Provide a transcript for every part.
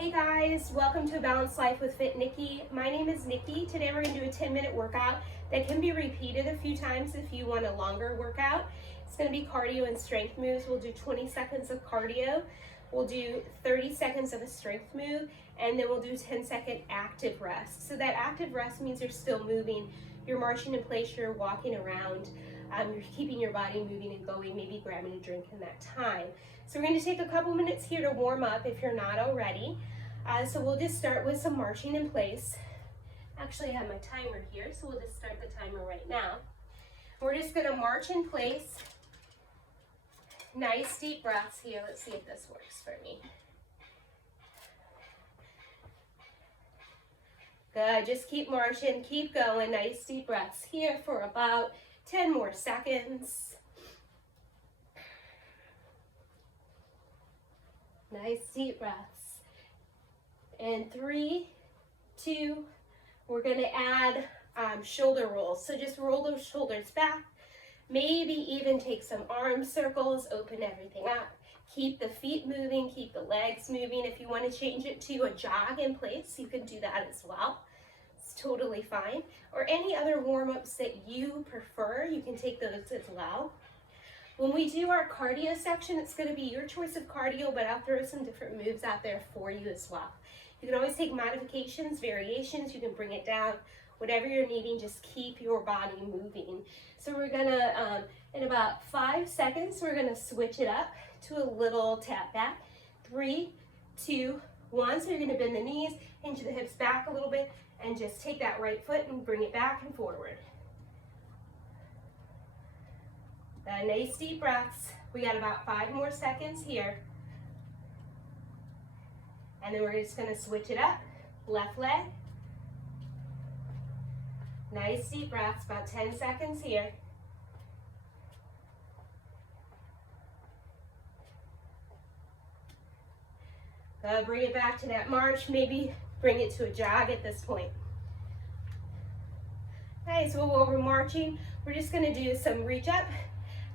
Hey guys, welcome to A Balanced Life with Fit Nikki. My name is Nikki. Today we're going to do a 10-minute workout that can be repeated a few times if you want a longer workout. It's going to be cardio and strength moves. We'll do 20 seconds of cardio. We'll do 30 seconds of a strength move, and then we'll do 10-second active rest. So that active rest means you're still moving. You're marching in place, you're walking around, you're keeping your body moving and going, maybe grabbing a drink in that time. So we're going to take a couple minutes here to warm up if you're not already. So we'll just start with some marching in place. Actually, I have my timer here, so we'll just start the timer right now. We're just going to march in place. Nice deep breaths here. Let's see if this works for me. Good, just keep marching, keep going. Nice deep breaths here for about 10 more seconds. Nice deep breaths. And 3, 2, we're going to add shoulder rolls. So just roll those shoulders back. Maybe even take some arm circles, open everything up. Keep the feet moving, keep the legs moving. If you want to change it to a jog in place, you can do that as well. It's totally fine. Or any other warm-ups that you prefer, you can take those as well. When we do our cardio section, it's going to be your choice of cardio, but I'll throw some different moves out there for you as well. You can always take modifications, variations, you can bring it down, whatever you're needing, just keep your body moving. So we're gonna, in about 5 seconds, we're gonna switch it up to a little tap back. 3, 2, 1, so you're gonna bend the knees, hinge the hips back a little bit, and just take that right foot and bring it back and forward. Nice deep breaths. We got about 5 more seconds here. And then we're just gonna switch it up. Left leg. Nice deep breaths, about 10 seconds here. Bring it back to that march, maybe bring it to a jog at this point. Okay, so while we're marching, we're just gonna do some reach up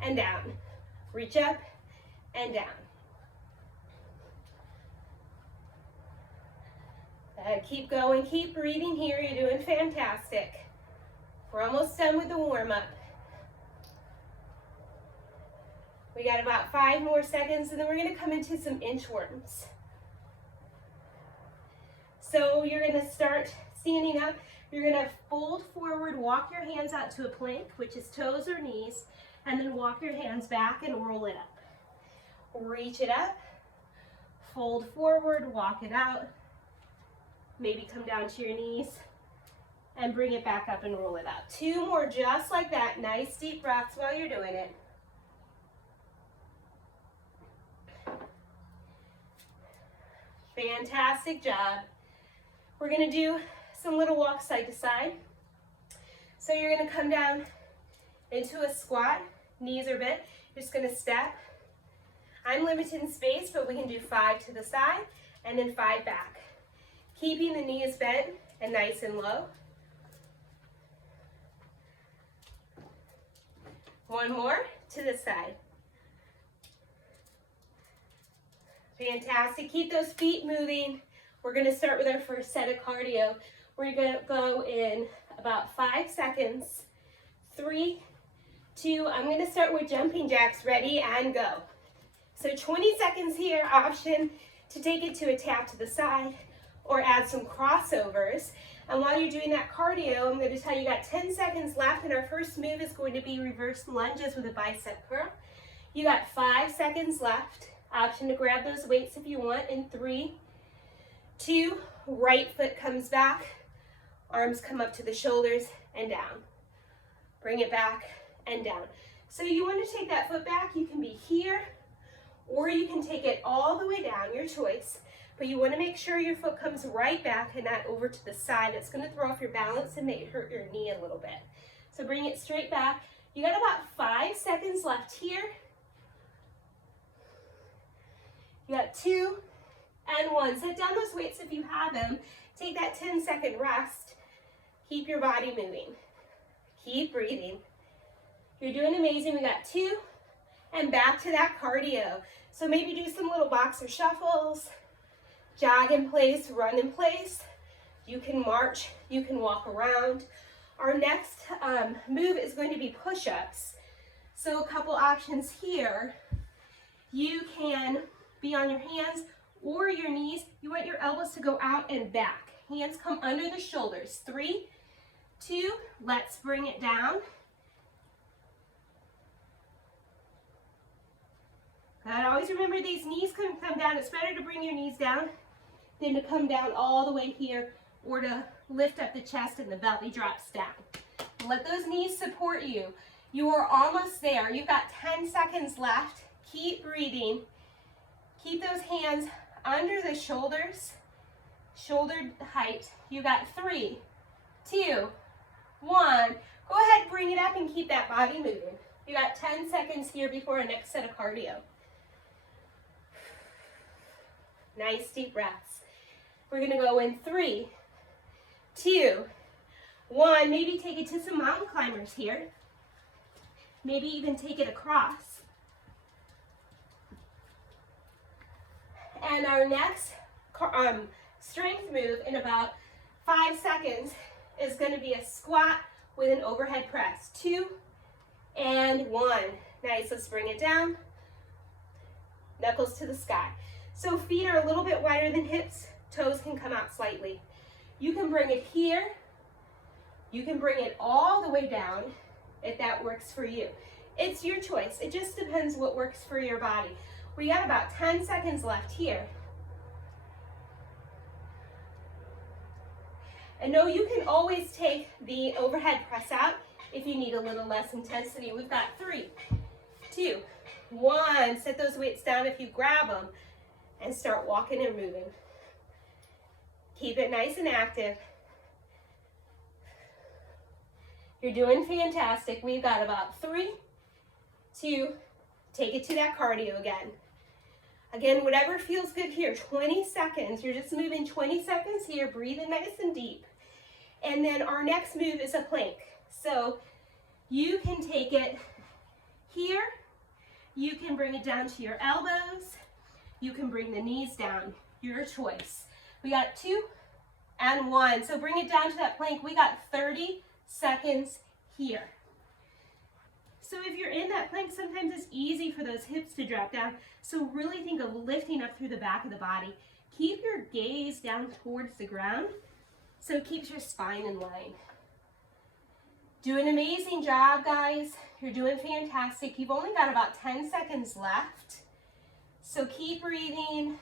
and down. Reach up and down. Keep going, keep breathing here. You're doing fantastic. We're almost done with the warm-up. We got about 5 more seconds, and then we're gonna come into some inchworms. So you're gonna start standing up. You're gonna fold forward, walk your hands out to a plank, which is toes or knees, and then walk your hands back and roll it up. Reach it up, fold forward, walk it out. Maybe come down to your knees and bring it back up and roll it out. 2 more just like that. Nice deep breaths while you're doing it. Fantastic job. We're gonna do some little walks side to side. So you're gonna come down into a squat, knees are bent. You're just gonna step. I'm limited in space, but we can do 5 to the side and then 5 back. Keeping the knees bent and nice and low. 1 more to the side. Fantastic. Keep those feet moving. We're going to start with our first set of cardio. We're going to go in about 5 seconds. 3, 2, I'm going to start with jumping jacks. Ready and go. So 20 seconds here, option to take it to a tap to the side or add some crossovers. And while you're doing that cardio, I'm going to tell you, you got 10 seconds left, and our first move is going to be reverse lunges with a bicep curl. You got 5 seconds left. Option to grab those weights if you want in 3, 2, right foot comes back, arms come up to the shoulders and down. Bring it back and down. So you want to take that foot back, you can be here, or you can take it all the way down, your choice. But you want to make sure your foot comes right back and not over to the side. It's going to throw off your balance and may hurt your knee a little bit. So bring it straight back. You got about 5 seconds left here. You got 2 and 1. Set down those weights if you have them. Take that 10-second rest. Keep your body moving. Keep breathing. You're doing amazing. We got 2 and back to that cardio. So maybe do some little boxer shuffles. Jog in place, run in place. You can march, you can walk around. Our next move is going to be push-ups. So a couple options here. You can be on your hands or your knees. You want your elbows to go out and back. Hands come under the shoulders. 3, 2, let's bring it down. Good. Always remember these knees can come down. It's better to bring your knees down than to come down all the way here or to lift up the chest and the belly drops down. Let those knees support you. You are almost there. You've got 10 seconds left. Keep breathing. Keep those hands under the shoulders, shoulder height. You got 3, 2, 1. Go ahead, bring it up and keep that body moving. You got 10 seconds here before our next set of cardio. Nice deep breaths. We're gonna go in 3, 2, 1. Maybe take it to some mountain climbers here. Maybe even take it across. And our next strength move in about 5 seconds is going to be a squat with an overhead press. 2 and 1. Nice, let's bring it down. Knuckles to the sky. So feet are a little bit wider than hips. Toes can come out slightly. You can bring it here. You can bring it all the way down if that works for you. It's your choice. It just depends what works for your body. We got about 10 seconds left here. And no, you can always take the overhead press out if you need a little less intensity. We've got 3, 2, 1. Set those weights down if you grab them and start walking and moving. Keep it nice and active. You're doing fantastic. We've got about 3, 2, take it to that cardio again. Again, whatever feels good here, 20 seconds. You're just moving 20 seconds here, breathing nice and deep. And then our next move is a plank. So you can take it here. You can bring it down to your elbows. You can bring the knees down, your choice. We got 2 and 1. So bring it down to that plank. We got 30 seconds here. So if you're in that plank, sometimes it's easy for those hips to drop down. So really think of lifting up through the back of the body. Keep your gaze down towards the ground so it keeps your spine in line. Do an amazing job, guys. You're doing fantastic. You've only got about 10 seconds left. So keep breathing.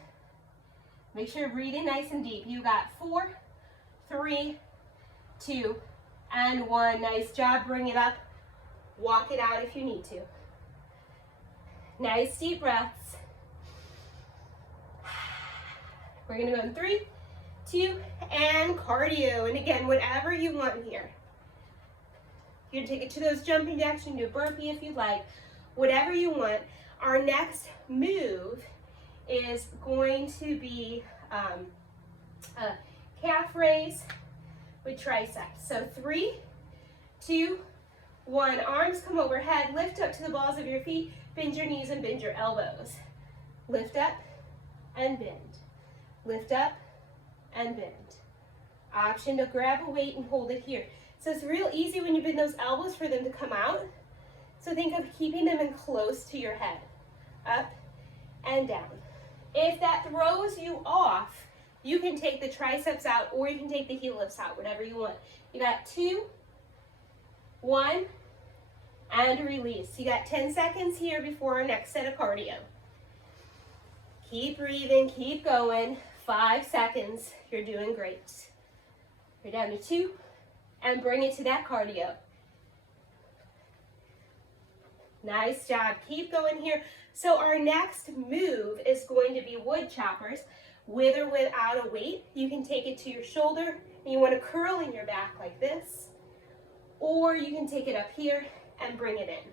Make sure you're breathing nice and deep. You got 4, 3, 2, and 1. Nice job. Bring it up. Walk it out if you need to. Nice deep breaths. We're gonna go in 3, 2, and cardio. And again, whatever you want here. You're gonna take it to those jumping jacks. You can do a burpee if you'd like. Whatever you want. Our next move is going to be a calf raise with triceps. So 3, 2, 1. Arms come overhead, lift up to the balls of your feet, bend your knees and bend your elbows. Lift up and bend. Lift up and bend. Option to grab a weight and hold it here. So it's real easy when you bend those elbows for them to come out. So think of keeping them in close to your head. Up and down. If that throws you off, you can take the triceps out or you can take the heel lifts out, whatever you want. You got 2, 1, and release. You got 10 seconds here before our next set of cardio. Keep breathing, keep going. 5 seconds, you're doing great. You're down to 2, and bring it to that cardio. Nice job, keep going here. So our next move is going to be wood choppers, with or without a weight. You can take it to your shoulder, and you want to curl in your back like this. Or you can take it up here and bring it in.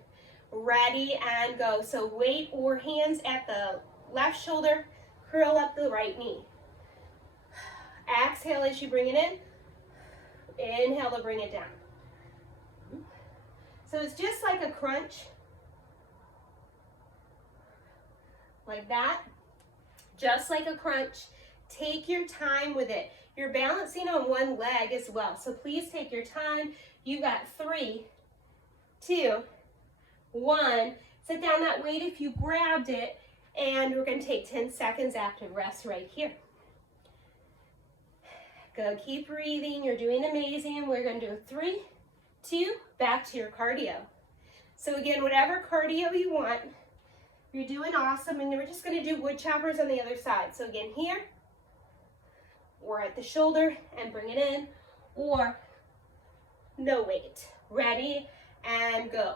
Ready and go. So weight or hands at the left shoulder, curl up the right knee. Exhale as you bring it in. Inhale to bring it down. So it's just like a crunch. Like that. Just like a crunch. Take your time with it. You're balancing on one leg as well, so please take your time. You got 3, 2, 1. Set down that weight if you grabbed it, and we're going to take 10 seconds active rest right here. Go, keep breathing. You're doing amazing. We're going to do 3, 2, back to your cardio. So again, whatever cardio you want, you're doing awesome, and we're just going to do wood choppers on the other side. So again, here, or at the shoulder and bring it in, or no weight. Ready and go.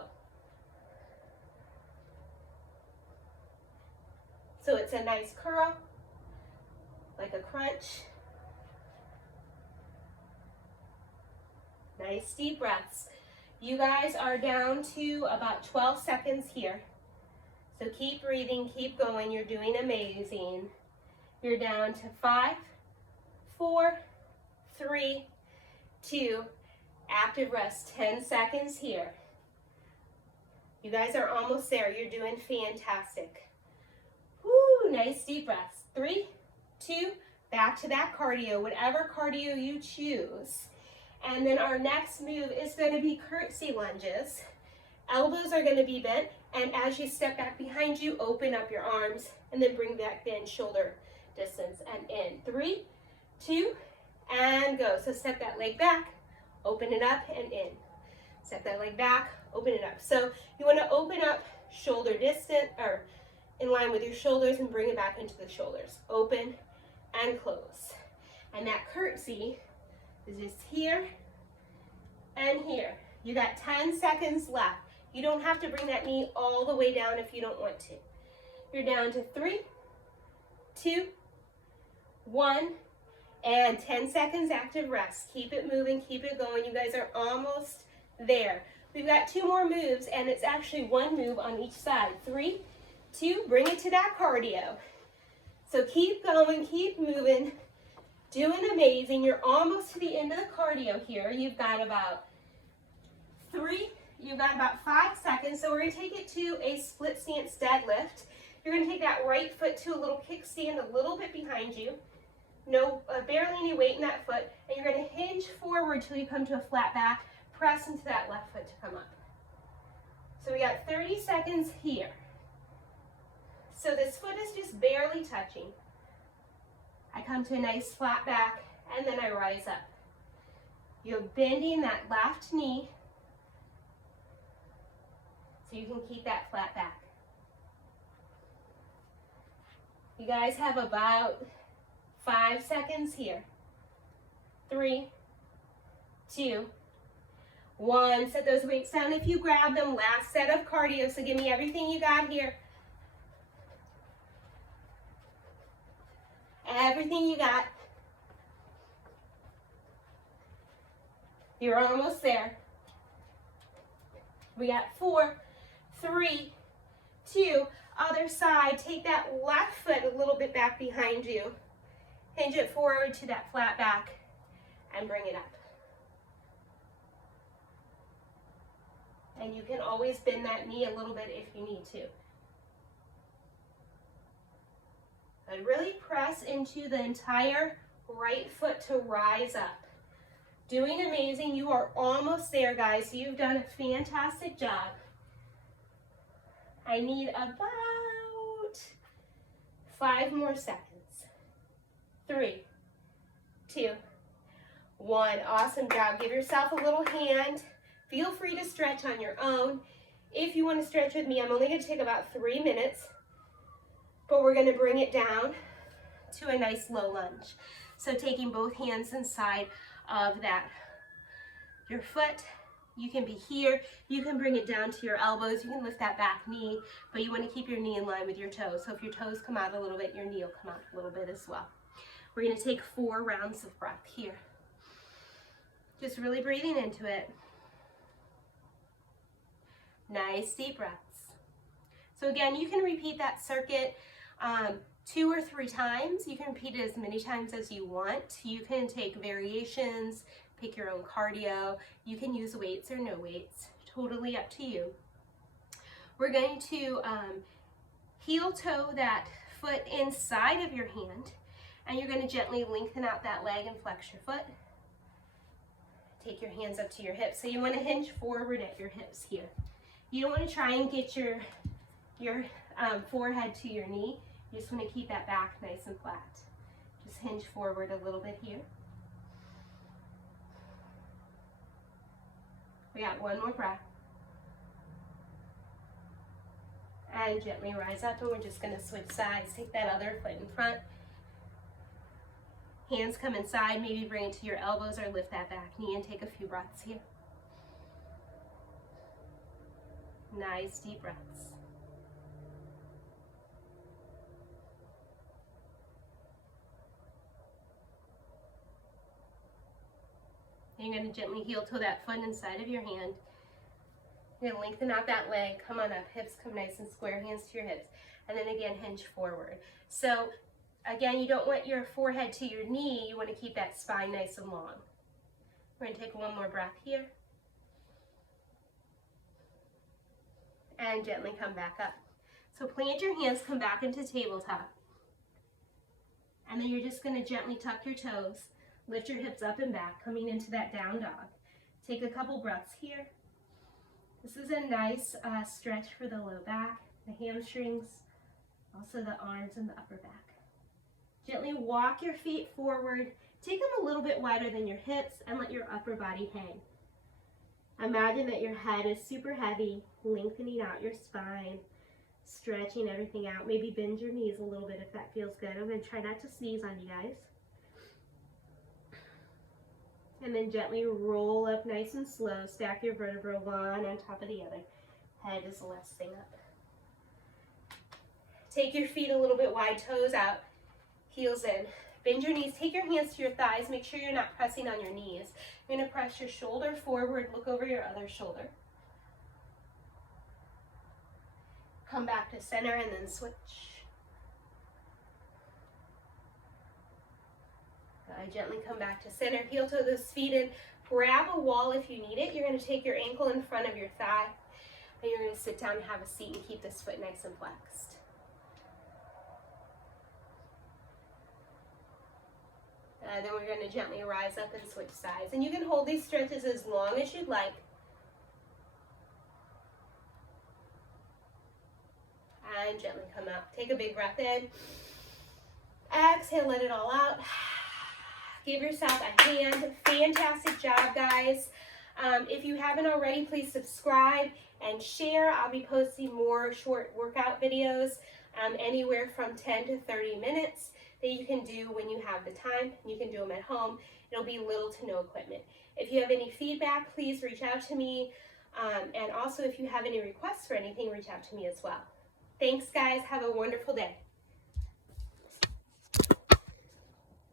So it's a nice curl, like a crunch. Nice deep breaths. You guys are down to about 12 seconds here. So keep breathing, keep going. You're doing amazing. You're down to 5, 4, 3, 2, active rest, 10 seconds here. You guys are almost there. You're doing fantastic. Woo, nice deep breaths. 3, 2, back to that cardio, whatever cardio you choose. And then our next move is going to be curtsy lunges. Elbows are going to be bent, and as you step back behind you, open up your arms, and then bring back in shoulder distance and in. 3, 2, and go. So step that leg back, open it up, and in. Step that leg back, open it up. So you want to open up shoulder distant, or in line with your shoulders, and bring it back into the shoulders. Open and close. And that curtsy is just here and here. You got 10 seconds left. You don't have to bring that knee all the way down if you don't want to. You're down to 3, 2, 1, and 10 seconds active rest. Keep it moving, keep it going. You guys are almost there. We've got 2 more moves, and it's actually 1 move on each side. 3, 2, bring it to that cardio. So keep going, keep moving. Doing amazing. You're almost to the end of the cardio here. You've got about 5 seconds. So we're going to take it to a split stance deadlift. You're going to take that right foot to a little kickstand a little bit behind you. No, barely any weight in that foot. And you're going to hinge forward till you come to a flat back. Press into that left foot to come up. So we got 30 seconds here. So this foot is just barely touching. I come to a nice flat back, and then I rise up. You're bending that left knee so you can keep that flat back. You guys have about 5 seconds here. 3, 2, 1. Set those weights down if you grab them. Last set of cardio, so give me everything you got here. Everything you got. You're almost there. We got 4, 3, 2, other side. Take that left foot a little bit back behind you. Hinge it forward to that flat back and bring it up. And you can always bend that knee a little bit if you need to. And really press into the entire right foot to rise up. Doing amazing. You are almost there, guys. You've done a fantastic job. I need about 5 more seconds. 3, 2, 1. Awesome job. Give yourself a little hand. Feel free to stretch on your own. If you want to stretch with me, I'm only going to take about 3 minutes. But we're going to bring it down to a nice low lunge. So taking both hands inside of that, your foot, you can be here, you can bring it down to your elbows, you can lift that back knee, but you want to keep your knee in line with your toes. So if your toes come out a little bit, your knee will come out a little bit as well. We're going to take 4 rounds of breath here. Just really breathing into it. Nice deep breaths. So again, you can repeat that circuit 2 or 3 times. You can repeat it as many times as you want. You can take variations, pick your own cardio. You can use weights or no weights, totally up to you. We're going to heel toe that foot inside of your hand, And you're going to gently lengthen out that leg and flex your foot. Take your hands up to your hips. So you want to hinge forward at your hips here. You don't want to try and get your forehead to your knee. You just want to keep that back nice and flat. Just hinge forward a little bit here. We got one more breath. And gently rise up, and we're just going to switch sides. Take that other foot in front. Hands come inside, maybe bring it to your elbows or lift that back knee and take a few breaths here. Nice deep breaths. And you're going to gently heel toe that foot inside of your hand. You're going to lengthen out that leg, come on up, hips come nice and square, hands to your hips, and then again hinge forward. So again, you don't want your forehead to your knee, you want to keep that spine nice and long. We're going to take one more breath here. And gently come back up. So plant your hands, come back into tabletop. And then you're just going to gently tuck your toes, lift your hips up and back, coming into that down dog. Take a couple breaths here. This is a nice stretch for the low back, the hamstrings, also the arms and the upper back. Gently walk your feet forward. Take them a little bit wider than your hips and let your upper body hang. Imagine that your head is super heavy, lengthening out your spine, stretching everything out. Maybe bend your knees a little bit if that feels good. I'm going to try not to sneeze on you guys. And then gently roll up nice and slow. Stack your vertebrae one on top of the other. Head is the last thing up. Take your feet a little bit wide, toes out, heels in. Bend your knees, take your hands to your thighs. Make sure you're not pressing on your knees. You're going to press your shoulder forward, look over your other shoulder. Come back to center and then switch. Gently come back to center, heel toe those feet in. Grab a wall if you need it. You're going to take your ankle in front of your thigh. And you're going to sit down and have a seat and keep this foot nice and flexed. Then we're going to gently rise up and switch sides. And you can hold these stretches as long as you'd like. And gently come up. Take a big breath in. Exhale, let it all out. Give yourself a hand. Fantastic job, guys. If you haven't already, please subscribe and share. I'll be posting more short workout videos, anywhere from 10 to 30 minutes that you can do when you have the time. You can do them at home. It'll be little to no equipment. If you have any feedback, please reach out to me. And also, if you have any requests for anything, reach out to me as well. Thanks, guys. Have a wonderful day.